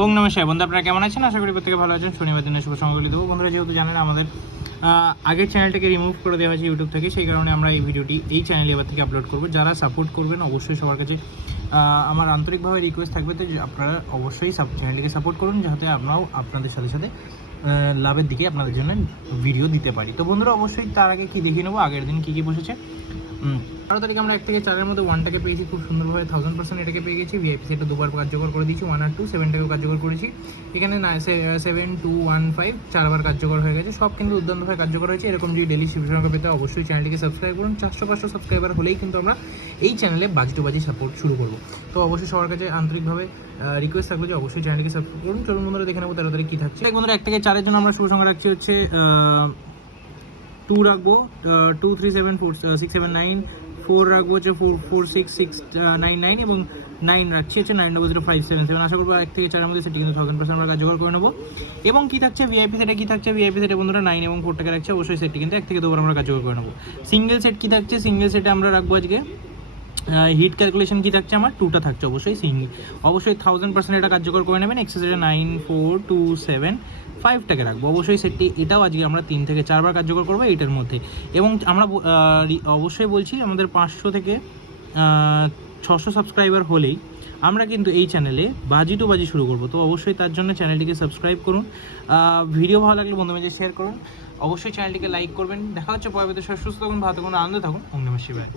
ওম নমস্কার বন্ধু, আপনারা কেমন আছেন? আশা করি প্রত্যেকে ভালো আছেন। শনিবার দিনে শুভ সংকল্প দেবো। বন্ধুরা, যেহেতু জানেন আমাদের আগের চ্যানেলটাকে রিমুভ করে দেওয়া হয়েছে ইউটিউব থেকে, সেই কারণে আমরা এই ভিডিওটি এই চ্যানেলে এবার থেকে আপলোড করবো। যারা সাপোর্ট করবেন অবশ্যই সবার কাছে আমার আন্তরিকভাবে রিকোয়েস্ট থাকবে যে আপনারা অবশ্যই চ্যানেলটিকে সাপোর্ট করুন, যাতে আমরাও আপনাদের সাথে সাথে লাভের দিকে আপনাদের জন্য ভিডিও দিতে পারি। তো বন্ধুরা, অবশ্যই তার আগে কি দেখিয়ে নেবো আগের দিন কী কী বসেছে। 12 তারিখে আমরা 1 থেকে 4-এর মধ্যে 1টাকে পেয়েছি খুব সুন্দরভাবে, 1000% এটাকে পেয়ে গেছি। ভিআইপি সেটটা দুবার কার্যকর করে দিয়েছি, 1 আর 2, 7টাকেও কার্যকর করেছি। এখানে 7, 2, 1, 5 4বার কার্যকর হয়ে গেছে। সব কিন্তু দুর্দান্তভাবে কার্যকর হয়েছে। এরকম যদি ডেলি শিবসংখ্যা পেতে অবশ্যই চ্যানেলটিকে সাবস্ক্রাইব করুন। 400-500 সাবস্ক্রাইবার হলেই কিন্তু আমরা এই চ্যানেলে বাজি টু বাজি সাপোর্ট শুরু করবো। তো অবশ্যই সবার কাছে আন্তরিকভাবে রিকোয়েস্ট থাকবে যে অবশ্যই চ্যানেলটিকে সাবস্ক্রাইব করুন। চলুন বন্ধুরা, দেখে নেবো 13 তারিখ কী থাকছে। বন্ধুরা, 1 থেকে 4-এর জন্য আমরা শুভ সংখ্যা রাখছি হচ্ছে 2 রাখবো, 2, 3, 7, 4, 6, 7, 9, 4 রাখবো হচ্ছে 4, 4, 6, 6, 9, 9 এবং 9 রাখছি হচ্ছে 9000577। আশা করবো 1 থেকে 4-এর মধ্যে সেটি কিন্তু 1000% আমরা কার্যকর করে নেবো। এবং কী থাকছে ভিআইপি সেটে, কী থাকছে ভিআইপি সেটে বন্ধুরা 9 এবং 4টাকে রাখছে। অবশ্যই সেটটি কিন্তু 1 থেকে 2বার আমরা কার্যকর করে নেবো। সিঙ্গেল সেট কী থাকছে, সিঙ্গেল সেটে আমরা রাখবো আজকে হিট ক্যালকুলেশন কী থাকছে আমার 2টা থাকছে অবশ্যই অবশ্যই 1000% এটা কার্যকর করে নেবেন। এক্সেসেটে 9, 4, 2, 7, 5টাকে রাখবো অবশ্যই সেটটি। এটাও আজকে আমরা 3 থেকে 4বার কার্যকর করবো এইটার মধ্যে। এবং আমরা অবশ্যই বলছি আমাদের 500 থেকে 600 সাবস্ক্রাইবার হলেই আমরা কিন্তু এই চ্যানেলে বাজি টু বাজি শুরু করবো। তো অবশ্যই তার জন্য চ্যানেলটিকে সাবস্ক্রাইব করুন, ভিডিও ভালো লাগলে বন্ধু বান্ধবদের শেয়ার করুন, অবশ্যই চ্যানেলটিকে লাইক করবেন। দেখা হচ্ছে পরবর্তী সুস্থ থাকুন, ভালো থাকুন, আনন্দে থাকুন। ওম নমঃ শিবায়।